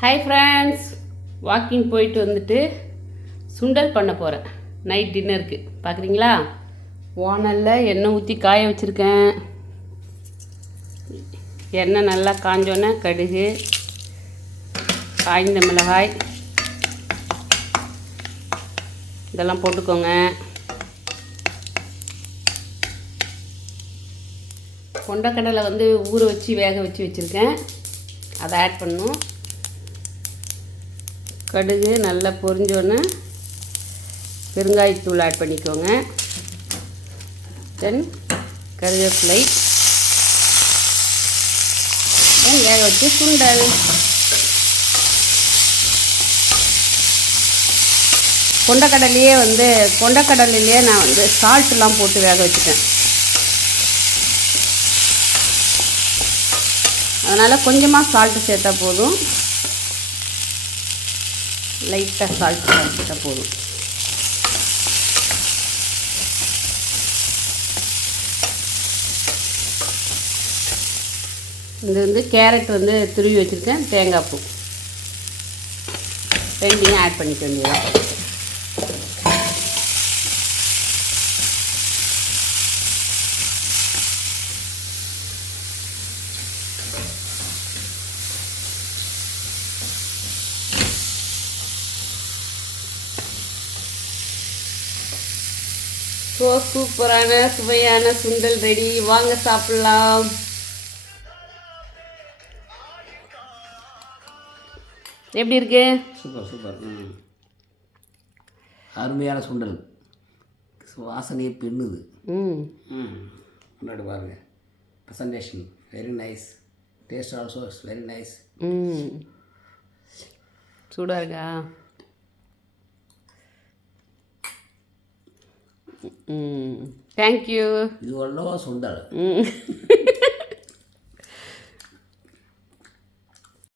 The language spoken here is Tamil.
ஹாய் ஃப்ரெண்ட்ஸ், வாக்கிங் போயிட்டு வந்துட்டு சுண்டல் பண்ண போகிறேன் நைட் டின்னருக்கு. பார்க்குறீங்களா, வானலில் எண்ணெய் ஊற்றி காய வச்சுருக்கேன். எண்ணெய் நல்லா காஞ்சோன்னே கடுகு, காய்ந்த மிளகாய் இதெல்லாம் போட்டுக்கோங்க. கொண்டக்கடலை ஊற வச்சு வேக வச்சு வச்சுருக்கேன், அதை ஆட் பண்ணணும். கடுகு நல்லா பொரிஞ்சோன்னே பெருங்காயத்தூள் ஆட் பண்ணிக்கோங்க. தென் கருவேப்பிலை, தென் வேக வச்சு சுண்டல். கொண்டக்கடலையே நான் சால்ட்லாம் போட்டு வேக வச்சுட்டேன். அதனால் கொஞ்சமாக சால்ட்டு சேர்த்தா போதும், லைட்டாக சால்ட் சேர்த்தா போதும். இது கேரட் துருவி வச்சுருக்கேன், தேங்காய் பூ ரெண்டையும் ஆட் பண்ணிக்க வேண்டியதான். ஸோ சூப்பரான சுவையான சுண்டல் ரெடி. வாங்க சாப்பிட்லாம். எப்படி இருக்கு? Super super. அருமையான சுண்டல், வாசனையே பின்னுது. முன்னாடி பாருங்க, presentation very nice, taste also is very nice. சூடாக இருக்கா? தேங்க்யூ. இது அவ்வளோவா சுண்டல்.